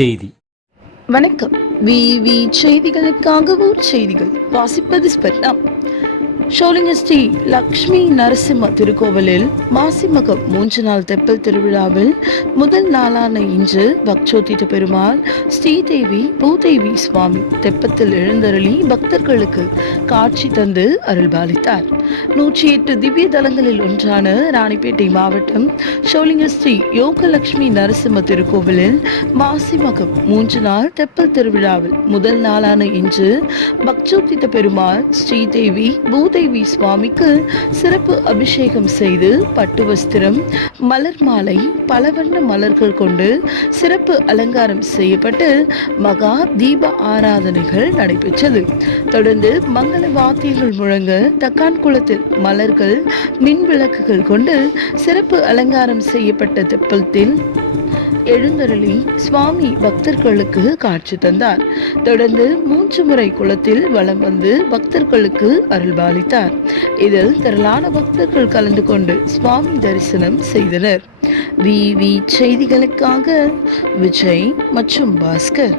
செய்தி. வணக்கம். விவி செய்திகளுக்காக ஊர் செய்திகள் வாசிப்பது ஸ்பர்ணா. ஷோலிங்க ஸ்ரீ லக்ஷ்மி நரசிம்ம திருக்கோவிலில் மாசிமகம் 3 நாள் தெப்பல் திருவிழாவில் முதல் நாளான இன்று பக்சோத்திட்ட பெருமாள் ஸ்ரீதேவி பூதேவி சுவாமி தெப்பத்தில் எழுந்தருளி பக்தர்களுக்கு காட்சி தந்து அருள்பாலித்தார். 108 திவ்ய தலங்களில் ஒன்றான ராணிப்பேட்டை மாவட்டம் ஷோலிங்க ஸ்ரீ யோகலட்சுமி நரசிம்ம திருக்கோவிலில் மாசிமகம் 3 நாள் தெப்பல் திருவிழாவில் முதல் நாளான இன்று பக்சோத்திட்ட பெருமாள் ஸ்ரீதேவி பூதேவி சுவாமிக்கு சிறப்பு அபிஷேகம் செய்து பட்டு வஸ்திரம், மலர் மாலை, பல வண்ண மலர்கள் கொண்டு சிறப்பு அலங்காரம் செய்யப்பட்டு மகா தீப ஆராதனைகள் நடைபெற்றது. தொடர்ந்து மங்கள வாத்தியங்கள் முழங்க தக்கான் குளத்தில் மலர்கள், மின் விளக்குகள் கொண்டு சிறப்பு அலங்காரம் செய்யப்பட்ட தெப்பத்தில் எழுந்தருளி சுவாமி பக்தர்களுக்கு காட்சி தந்தார். தொடர்ந்து 3 முறை குளத்தில் வலம் வந்து பக்தர்களுக்கு அருள்பாலித்தார். இதில் திரளான பக்தர்கள் கலந்து கொண்டு சுவாமி தரிசனம் செய்தனர். விவி செய்திகளுக்காக விஜய் மற்றும் பாஸ்கர்.